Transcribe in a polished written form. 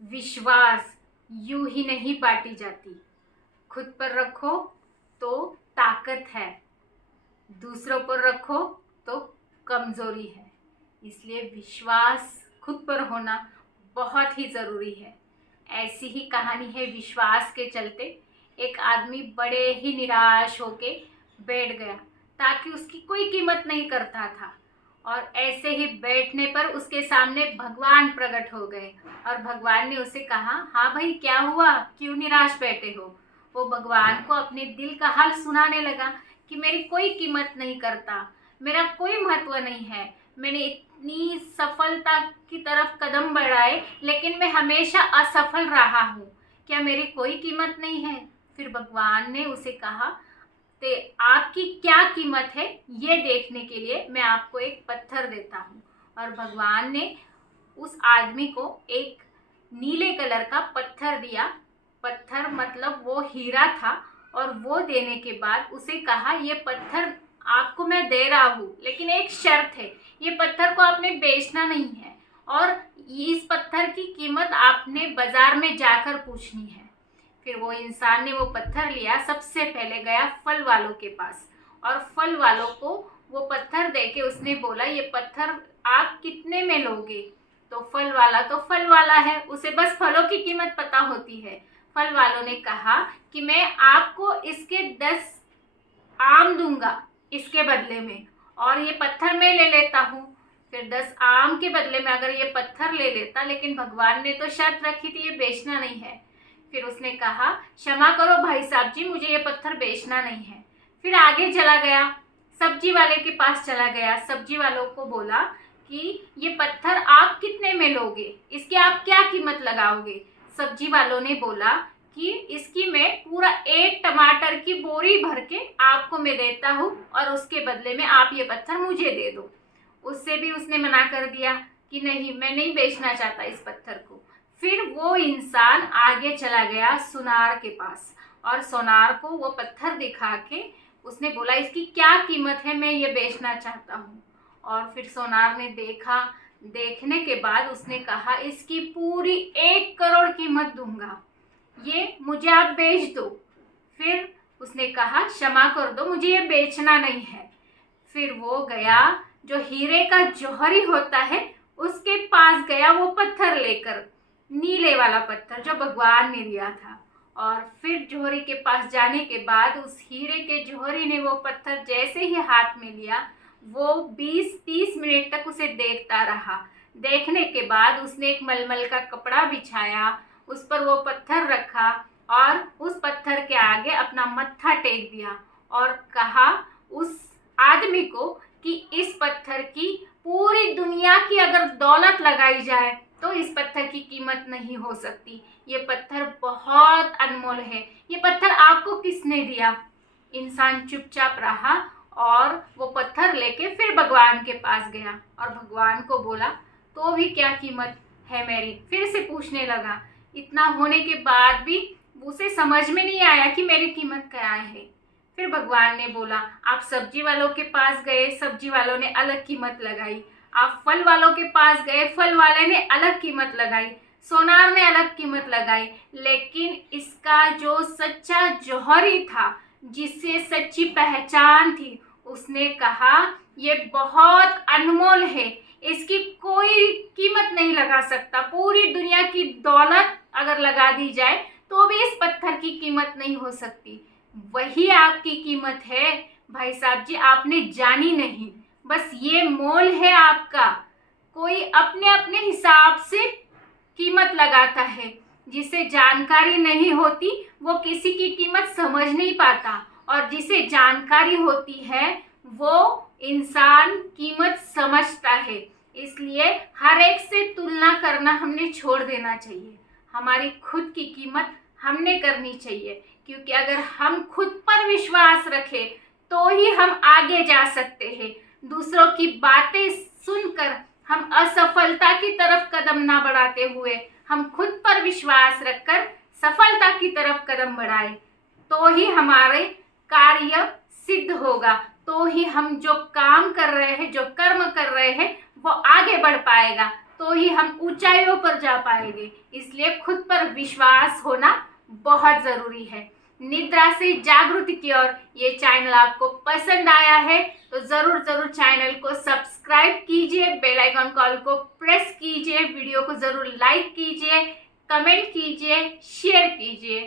विश्वास यूं ही नहीं बांटी जाती। खुद पर रखो तो ताकत है, दूसरों पर रखो तो कमजोरी है। इसलिए विश्वास खुद पर होना बहुत ही ज़रूरी है। ऐसी ही कहानी है विश्वास के चलते। एक आदमी बड़े ही निराश होके बैठ गया ताकि उसकी कोई कीमत नहीं करता था, और ऐसे ही बैठने पर उसके सामने भगवान प्रकट हो गए और भगवान ने उसे कहा, हाँ भाई क्या हुआ, क्यों निराश बैठे हो। वो भगवान को अपने दिल का हाल सुनाने लगा कि मेरी कोई कीमत नहीं करता, मेरा कोई महत्व नहीं है, मैंने इतनी सफलता की तरफ कदम बढ़ाए लेकिन मैं हमेशा असफल रहा हूँ, क्या मेरी कोई कीमत नहीं है। फिर भगवान ने उसे कहा, ते आपकी क्या कीमत है ये देखने के लिए मैं आपको एक पत्थर देता हूँ। और भगवान ने उस आदमी को एक नीले कलर का पत्थर दिया। पत्थर मतलब वो हीरा था। और वो देने के बाद उसे कहा, ये पत्थर आपको मैं दे रहा हूँ लेकिन एक शर्त है, ये पत्थर को आपने बेचना नहीं है और इस पत्थर की कीमत आपने बाजार में जाकर पूछनी है। फिर वो इंसान ने वो पत्थर लिया, सबसे पहले गया फल वालों के पास और फल वालों को वो पत्थर देके उसने बोला, ये पत्थर आप कितने में लोगे। तो फल वाला तो फल वाला है, उसे बस फलों की कीमत पता होती है। फल वालों ने कहा कि मैं आपको इसके 10 आम दूंगा इसके बदले में, और ये पत्थर मैं ले लेता हूँ। फिर 10 आम के बदले में अगर ये पत्थर ले लेता, लेकिन भगवान ने तो शर्त रखी थी ये बेचना नहीं है। फिर उसने कहा, क्षमा करो भाई साहब जी, मुझे ये पत्थर बेचना नहीं है। फिर आगे चला गया, सब्जी वाले के पास चला गया, सब्जी वालों को बोला कि ये पत्थर आप कितने में लोगे, इसकी आप क्या कीमत लगाओगे। सब्जी वालों ने बोला कि इसकी मैं पूरा एक टमाटर की बोरी भर के आपको मैं देता हूँ और उसके बदले में आप ये पत्थर मुझे दे दो। उससे भी उसने मना कर दिया कि नहीं, मैं नहीं बेचना चाहता इस पत्थर को। फिर वो इंसान आगे चला गया सुनार के पास और सोनार को वो पत्थर दिखा के उसने बोला, इसकी क्या कीमत है, मैं ये बेचना चाहता हूँ। और फिर सोनार ने देखा, देखने के बाद उसने कहा, इसकी पूरी 1 करोड़ कीमत दूंगा, ये मुझे आप बेच दो। फिर उसने कहा, क्षमा कर दो, मुझे ये बेचना नहीं है। फिर वो गया, जो हीरे का जौहरी होता है उसके पास गया, वो पत्थर लेकर, नीले वाला पत्थर जो भगवान ने दिया था। और फिर जौहरी के पास जाने के बाद उस हीरे के जौहरी ने वो पत्थर जैसे ही हाथ में लिया, वो 20-30 मिनट तक उसे देखता रहा। देखने के बाद उसने एक मलमल का कपड़ा बिछाया, उस पर वो पत्थर रखा और उस पत्थर के आगे अपना मत्था टेक दिया और कहा उस आदमी को कि इस पत्थर की पूरी दुनिया की अगर दौलत लगाई जाए तो इस पत्थर की कीमत नहीं हो सकती, ये पत्थर बहुत अनमोल है, ये पत्थर आपको किसने दिया। इंसान चुपचाप रहा और वो पत्थर लेके फिर भगवान के पास गया और भगवान को बोला, तो भी क्या कीमत है मेरी। फिर से पूछने लगा, इतना होने के बाद भी उसे समझ में नहीं आया कि मेरी कीमत क्या है। फिर भगवान ने बोला, आप सब्जी वालों के पास गए, सब्जी वालों ने अलग कीमत लगाई, आप फल वालों के पास गए, फल वाले ने अलग कीमत लगाई, सोनार ने अलग कीमत लगाई, लेकिन इसका जो सच्चा जौहरी था, जिससे सच्ची पहचान थी, उसने कहा ये बहुत अनमोल है, इसकी कोई कीमत नहीं लगा सकता, पूरी दुनिया की दौलत अगर लगा दी जाए तो भी इस पत्थर की कीमत नहीं हो सकती। वही आपकी कीमत है भाई साहब जी, आपने जानी नहीं, बस ये मोल है आपका। कोई अपने अपने हिसाब से कीमत लगाता है, जिसे जानकारी नहीं होती वो किसी की कीमत समझ नहीं पाता, और जिसे जानकारी होती है वो इंसान कीमत समझता है। इसलिए हर एक से तुलना करना हमने छोड़ देना चाहिए, हमारी खुद की कीमत हमने करनी चाहिए, क्योंकि अगर हम खुद पर विश्वास रखें तो ही हम आगे जा सकते हैं। दूसरों की बातें सुनकर हम असफलता की तरफ कदम ना बढ़ाते हुए हम खुद पर विश्वास रखकर सफलता की तरफ कदम बढ़ाएं, तो ही हमारे कार्य सिद्ध होगा, तो ही हम जो काम कर रहे हैं, जो कर्म कर रहे हैं वो आगे बढ़ पाएगा, तो ही हम ऊंचाइयों पर जा पाएंगे। इसलिए खुद पर विश्वास होना बहुत जरूरी है। निद्रा से जागृति की ओर ये चैनल आपको पसंद आया है तो जरूर जरूर चैनल को सब्सक्राइब कीजिए, बेल आइकन कॉल को प्रेस कीजिए, वीडियो को जरूर लाइक कीजिए, कमेंट कीजिए, शेयर कीजिए।